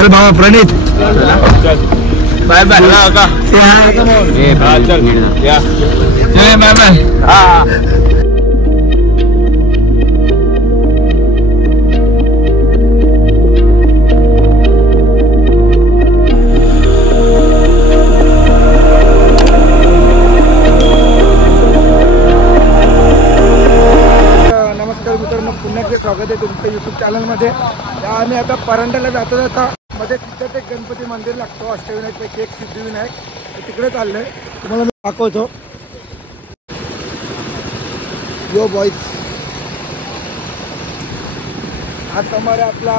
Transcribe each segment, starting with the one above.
चल बाबा प्रणित bye bye चल या बाय बाय हा स्वागत आहे तुमचं यूट्यूब चॅनलमध्ये. आम्ही आता परांड्याला जातो मध्ये तिथं एक गणपती मंदिर लागतो अष्टविनायकपैकी एक सिद्धिविनायक, तिकडे चाललंय. तुम्हाला मी दाखवतो. यो बॉईज हा समोर आपला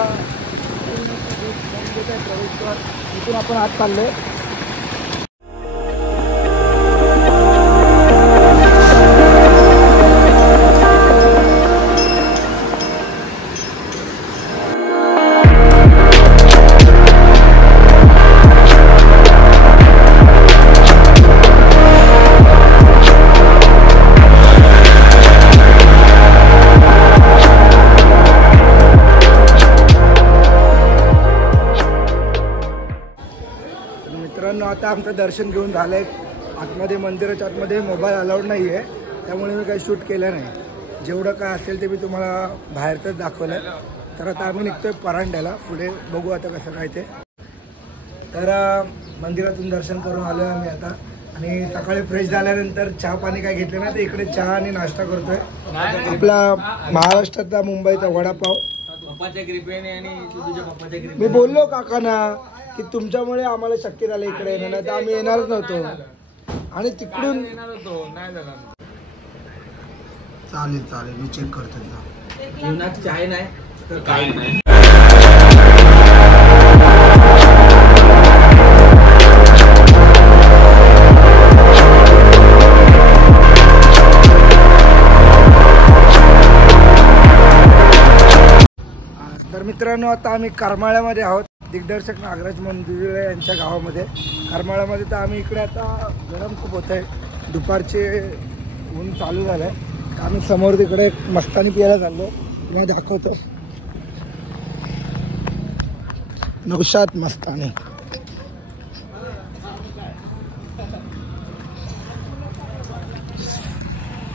प्रवेशद्वार, इथून आपण आत चाललोय. आता आमचं दर्शन घेऊन झालंय. आतमध्ये मंदिराच्या आतमध्ये मोबाईल अलाउड नाही आहे, त्यामुळे मी काही शूट केलं नाही. जेवढं काय असेल ते मी तुम्हाला बाहेरच दाखवलं आहे. तर आता आम्ही निघतोय परांड्याला. पुढे बघू आता कसं काय ते. तर मंदिरातून दर्शन करून आलो आहे आम्ही आता. आणि सकाळी फ्रेश झाल्यानंतर चहा पाणी काय घेतलं नाही, तर इकडे चहा आणि नाश्ता करतोय. आपला महाराष्ट्रातला मुंबईचा वडापाव. पप्पाच्या कृपेने आणि तुझ्या पप्पाच्या कृपेने मी बोललो काकांना की तुमच्यामुळे आम्हाला शक्य झालं इकडे येणं, नाही तर आम्ही येणारच नव्हतो. आणि तिकडून चालेल चालेल मी चेक करतो. जीवनात चाय नाही तर काय नाही. तर मित्रांनो आता आम्ही करमाळ्यामध्ये आहोत. दिग्दर्शक नागराज मंदिर यांच्या गावामध्ये. करमाळ्यामध्ये तर आम्ही इकडे आता गरम खूप होत आहे. दुपारचे ऊन चालू झालं आहे. तर आम्ही समोर तिकडे मस्तानी पियाला चाललो. तुम्हाला दाखवतो. नौशाद मस्तानी.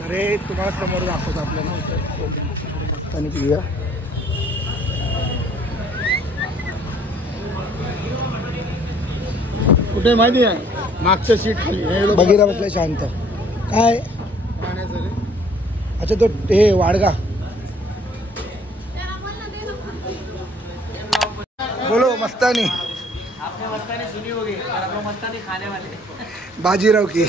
अरे तुम्हाला समोर दाखवतो आपल्याला मस्तानी पिया. कुठे माहिती आहे मागच्या सीट खाली बघिरा बसला शांत. काय अच्छा तो हे वाडगा. बोलो मस्तानी. आपने मस्तानी सुनी होगी पर वो मस्तानी खाने वाले बाजीराव की.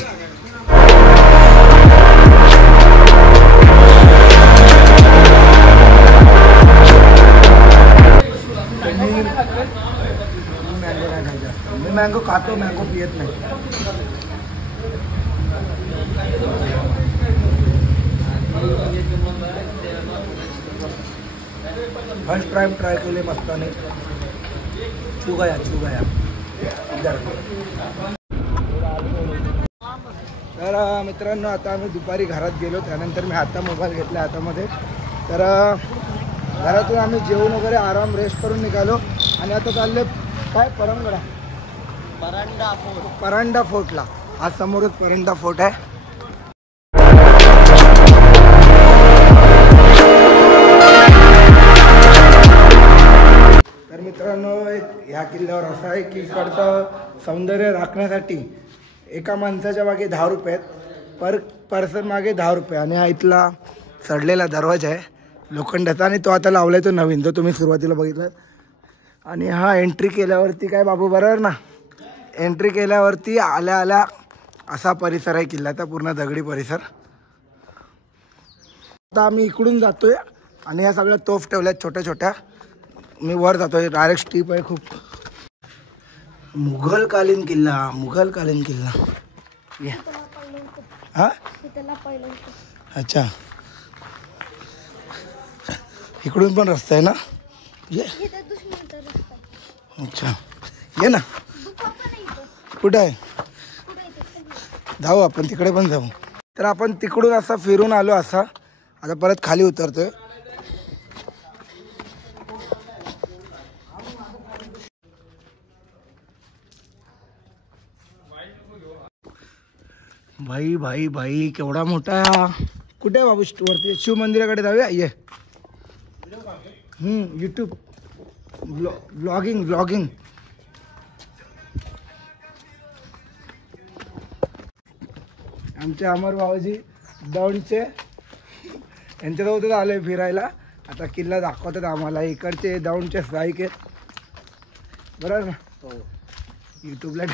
मी मँगो खातो, मँगो पियत नाही. फर्स्ट टाइम ट्राय केले मस्तानी. छू गया. तर मित्रांनो आता आम्ही दुपारी घरात गेलो. त्यानंतर मी आता मोबाईल घेतला हातामध्ये. तर घरातून आम्ही जेवण वगैरे आराम रेस्ट करून निघालो. आणि आता चालले काय परांडा फोर्टला. आज समोरच परांडा फोर्ट आहे. तर मित्रांनो ह्या किल्ल्यावर असं आहे की इकडचं सौंदर्य राखण्यासाठी एका माणसाच्या मागे 10 रुपये आहेत. पर पर्सन मागे 10 रुपये. आणि हा इथला चढलेला दरवाजा आहे लोखंडाचा. आणि तो आता लावलाय तो नवीन, तो तुम्ही सुरुवातीला बघितला. आणि हा एंट्री केल्यावरती काय बाबू बरोबर ना, एंट्री केल्यावरती आल्या आल्या असा परिसर आहे किल्ल्याचा, पूर्ण दगडी परिसर. आता आम्ही इकडून जातोय आणि या सगळ्या तोफ ठेवल्यात छोट्या छोट्या. मी वर जातोय. डायरेक्ट स्टीप आहे खूप. मुघलकालीन किल्ला. हा अच्छा. इकडून पण रस्ता आहे ना. ये अच्छा ये ना. कुठं आहे जाऊ आपण तिकडे पण जाऊ. तर आपण तिकडून असा फिरून आलो. असा आता परत खाली उतरतोय. भाई भाई भाई केवढा मोठा. कुठे बाबू वरती शिव मंदिराकडे जाऊया ये. YouTube blogging. आमचे अमर भाऊजी दौंडचे यांच्यासोबतच आलोय फिरायला. आता किल्ला दाखवतात आम्हाला. इकडचे दौंडचे स्थायिक आहेत बरोबर ना. यूट्यूबला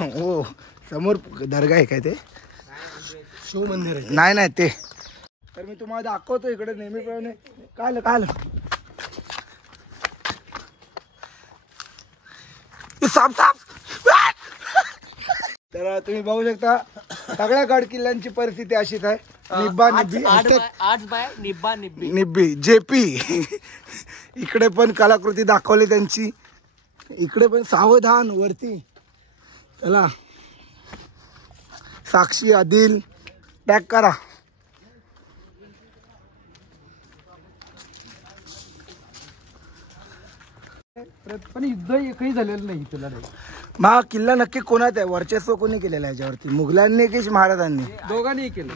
हो समोर दर्गा आहे काय ते शिव मंदिर आहे. नाही ते तर मी तुम्हाला दाखवतो इकडे नेहमीप्रमाणे. काल साप. तर तुम्ही बघू शकता सगळ्या गड किल्ल्यांची परिस्थिती अशीच आहे. निब्बी जेपी. इकडे पण कलाकृती दाखवली त्यांची. इकडे पण सावधान वरती. चला साक्षी आदिल टॅग करा. पण युद्ध एकही झालेलं नाही तुला. मग किल्ला नक्की कोणात आहे? वर्चस्व कोणी केलेलं आहे याच्यावरती? मुघलांनी की महाराजांनी? दोघांनी केले.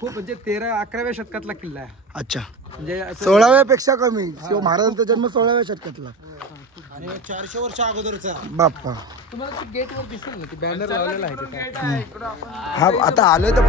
खूप म्हणजे 11व्या शतकातला किल्ला आहे. अच्छा म्हणजे 16व्या पेक्षा कमी. शिव महाराजांचा जन्म 16व्या शतकातला. आणि 400 वर्ष अगोदरचा. बाप्पा तुम्हाला गेट वर दिसेल ना ते बॅनर लावलेला आहे. हा आता आलोय तर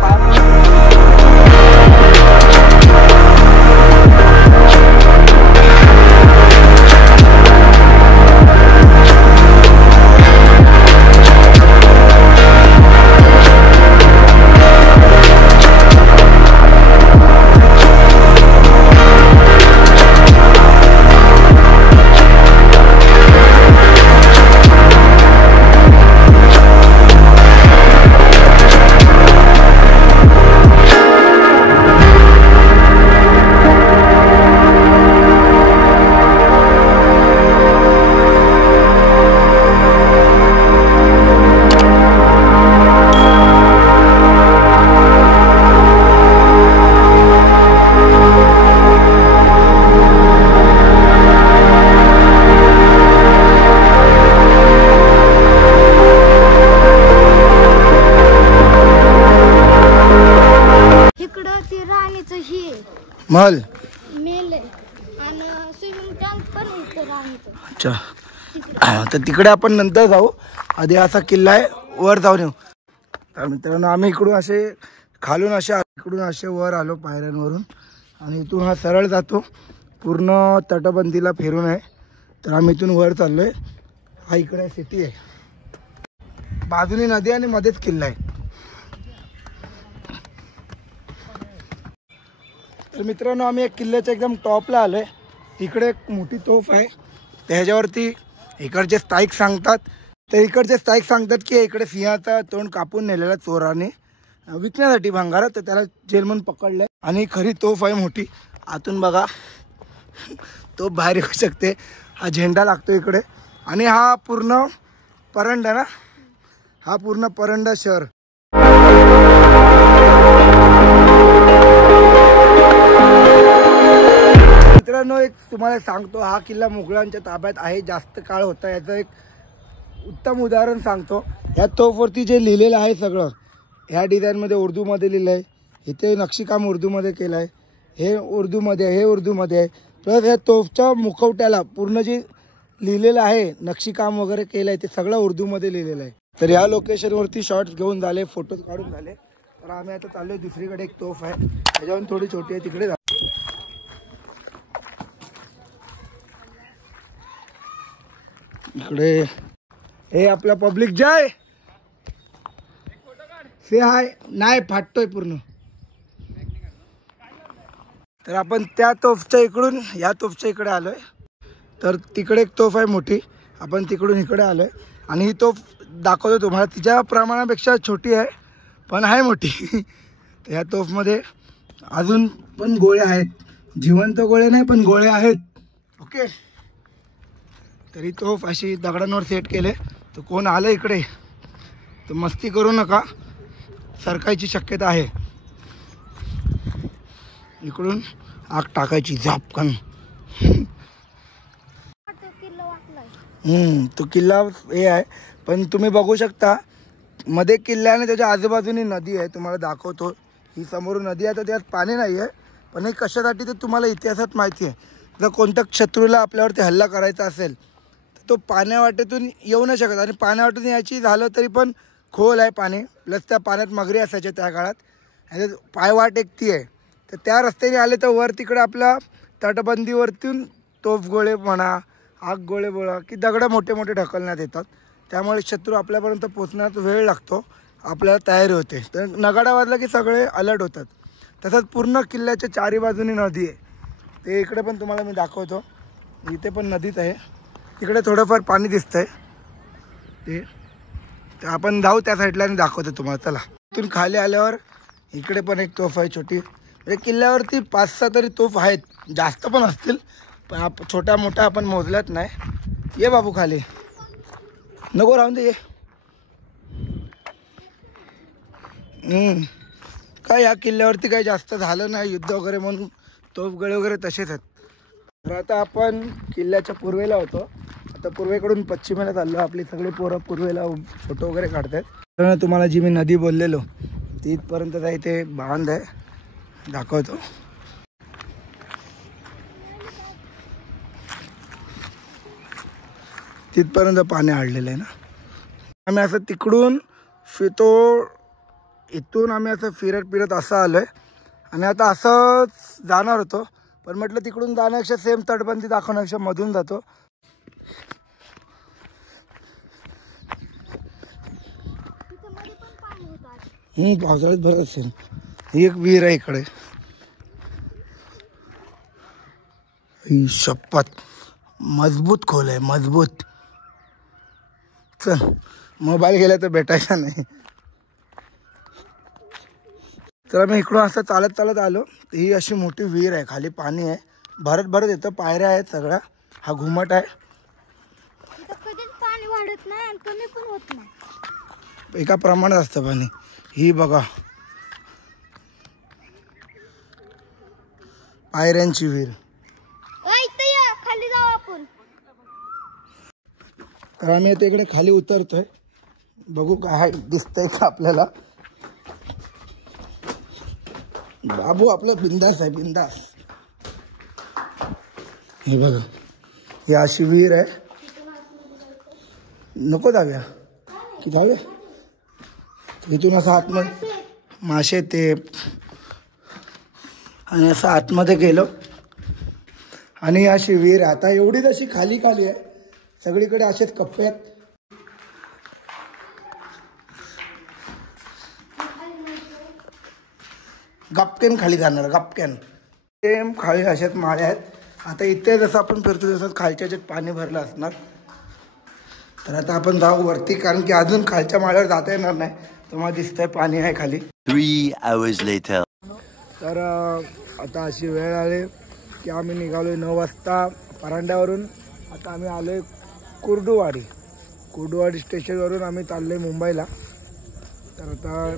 महल. अच्छा तर तिकडे आपण नंतर जाऊ. आधी असा किल्ला आहे वर जाऊन येऊ. तर मित्रांनो आम्ही इकडून असे खालून इकडून असे वर आलो पायऱ्यांवरून. आणि इथून हा सरळ जातो पूर्ण तटबंदीला फिरून आहे. तर आम्ही इथून वर चाललोय. हा इकडे सिटी आहे. बाजूनी नदी आणि मध्येच किल्ला आहे. तर मित्रांनो आम्ही एक किल्ल्याच्या एकदम टॉपला आलो आहे. इकडे एक मोठी तोफ आहे. त्याच्यावरती इकडचे स्थायिक सांगतात की इकडे सिंहाचा तोंड कापून नेलेला चोराने विकण्यासाठी भंगारा. तर त्याला जेलमन पकडलं. आणि खरी तोफ आहे मोठी. आतून बघा तोफ बाहेर येऊ शकते. हा झेंडा लागतो इकडे. आणि हा पूर्ण परंडा ना. हा पूर्ण परंडा शहर. मित्रांनो एक तुम्हाला सांगतो हा किल्ला मुघलांच्या ताब्यात आहे. जास्त काळ होता. याचं एक उत्तम उदाहरण सांगतो. ह्या तोफवरती जे लिहिलेलं आहे सगळं ह्या डिझाईनमध्ये उर्दूमध्ये लिहिलं आहे. इथे नक्षीकाम उर्दूमध्ये केलं आहे. हे उर्दूमध्ये आहे. प्लस ह्या तोफच्या मुखवट्याला पूर्ण जे लिहिलेलं आहे नक्षीकाम वगैरे केलं आहे ते सगळं उर्दूमध्ये लिहिलेलं आहे. तर ह्या लोकेशनवरती शॉर्ट्स घेऊन झाले, फोटोज काढून झाले. तर आम्ही आता चाललोय दुसरीकडे. एक तोफ आहे त्याच्यावरून थोडी छोटी आहे तिकडे. इकडे हे आपला पब्लिक जय से हाय. नाही फाटतोय पूर्ण. तर आपण त्या तोफच्या इकडून या तोफच्या इकडे आलोय. तर तिकडे एक तोफ आहे मोठी. आपण तिकडून इकडे आलोय. आणि ही तोफ दाखवतो तुम्हाला. तिच्या प्रमाणापेक्षा छोटी आहे पण आहे मोठी. तर ह्या तोफमध्ये अजून पण गोळे आहेत. जिवंत गोळे नाही पण गोळे आहेत. ओके. तरी तोफ अशी दगडांवर सेट केले. तर कोण आलं इकडे तर मस्ती करू नका. सरकायची शक्यता आहे. इकडून आग टाकायची झापकन. तो किल्ला हे आहे पण तुम्ही बघू शकता मध्ये किल्ला आणि त्याच्या आजूबाजूनी नदी आहे, तुम्हाला दाखवतो. ही समोरून नदी आहे, तर त्यात पाणी नाही आहे. पण हे कशासाठी तर तुम्हाला इतिहासात माहिती आहे. जर कोणत्या शत्रूला आपल्यावरती हल्ला करायचा असेल तर तो पाण्यावाटेतून येऊ नाही शकत. आणि पाण्यावाटेतून यायची झालं तरी पण खोल आहे पाणी, प्लस त्या पाण्यात मगरी असायच्या त्या काळात. आणि पायवाट एक ती आहे, तर त्या रस्त्याने आले तर वर तिकडे आपल्या तटबंदीवरतून तोफगोळे म्हणा, आगगोळे बोला की दगडं मोठे मोठे ढकलण्यात येतात. त्यामुळे शत्रू आपल्यापर्यंत पोचण्यात वेळ लागतो, आपल्याला तयारी होते. तर नगाडा वाजला की सगळे अलर्ट होतात. तसंच पूर्ण किल्ल्याच्या चारी बाजूनी नदी आहे, ते इकडे पण तुम्हाला मी दाखवतो. इथे पण नदीच आहे, तिकडे थोडंफार पाणी दिसतंय ते, तर आपण जाऊ त्या साईडला आणि दाखवतो तुम्हाला. चला, इथून खाली आल्यावर इकडे पण एक तोफ आहे छोटी. म्हणजे किल्ल्यावरती 5-6 तरी तोफ आहेत, जास्त पण असतील, पण छोट्या मोठ्या आपण मोजल्यात नाही. ये बाबू खाली, नको राहून दे, ये. काय या किल्ल्यावरती काही जास्त झालं नाही युद्ध वगैरे, म्हणून तोफगळे वगैरे तसेच आहेत. तर आता आपण किल्ल्याच्या पूर्वेला होतो, आता पूर्वेकडून पश्चिमेला चाललो. आपली सगळी पोरं पूर्वेला फोटो वगैरे काढतात. तर तुम्हाला जी मी नदी बोललेलो ती इथपर्यंतचा इथे बांध आहे, दाखवतो. तिथपर्यंत पाणी आडलेलं आहे ना. आम्ही असं तिकडून इथून आम्ही असं फिरत असं आलो आहे. आणि आता असंच जाणार होतो, पण म्हटलं तिकडून जाण्यापेक्षा सेम तटबंदी दाखवण्यापेक्षा मधून जातो. पावसाळ्यात भरत असेल. ही एक विहीर आहे इकडे. ही शपथ मजबूत खोल आहे, मजबूत. चल, मोबाईल गेला तर भेटायचा नाही. तर आम्ही इकडून असं चालत आलो. ही अशी मोठी विहीर आहे, खाली पाणी आहे, भरत येतं, पायऱ्या आहेत सगळ्या. हा घुमट आहे, कधीच पाणी वाढत नाही आणि कमी पण होत नाही, एका प्रमाणात असतं पाणी. ही बघा पायऱ्यांची विहीर. खाली जाऊ आपण. तर आम्ही आता इकडे खाली उतरतोय, बघू काय दिसतंय का आपल्याला. बाबू आपलं बिंदास आहे, बिंदास. हे बघा, ही अशी विहीर आहे. नको जाऊया की जाऊया. इथून असं आतमध्ये मासे ते, आणि असं आतमध्ये गेलो आणि अशी विहीर. आता एवढीच अशी खाली आहे, सगळीकडे असेच कप्पे आहेत. गपकेन खाली जाणार, गपकेन सेम खाली अशात माळे आहेत. आता इथे जसं आपण फिरतो तसंच खालच्या याच्यात पाणी भरलं असणार. तर आता आपण जाऊ वरती, कारण की अजून खालच्या माळ्यावर जाता येणार नाही. तुम्हाला दिसतंय पाणी आहे खाली. 3 hours later. तर आता अशी वेळ आली की आम्ही निघालो 9 वाजता परांड्यावरून. आता आम्ही आलो आहे कुर्डुवाडी स्टेशनवरून आम्ही चाललो आहे मुंबईला. तर आता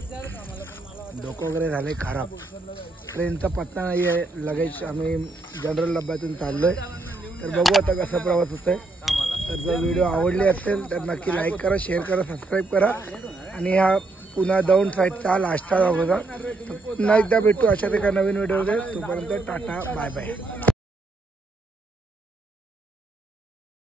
डोकं वगैरे झालं आहे खराब, ट्रेनचा पत्ता नाही आहे, लगेच आम्ही जनरल डब्यातून चाललो आहे. तर बघू आता कसा प्रवास होतो आहे. तर जर व्हिडिओ आवडली असेल तर नक्की लाईक करा, शेअर करा, सबस्क्राईब करा. आणि ह्या पुन्हा दौंड साईडचा लास्टचा बघा. तर पुन्हा एकदा भेटू अशाच एका नवीन व्हिडिओमध्ये. तोपर्यंत टाटा, बाय बाय.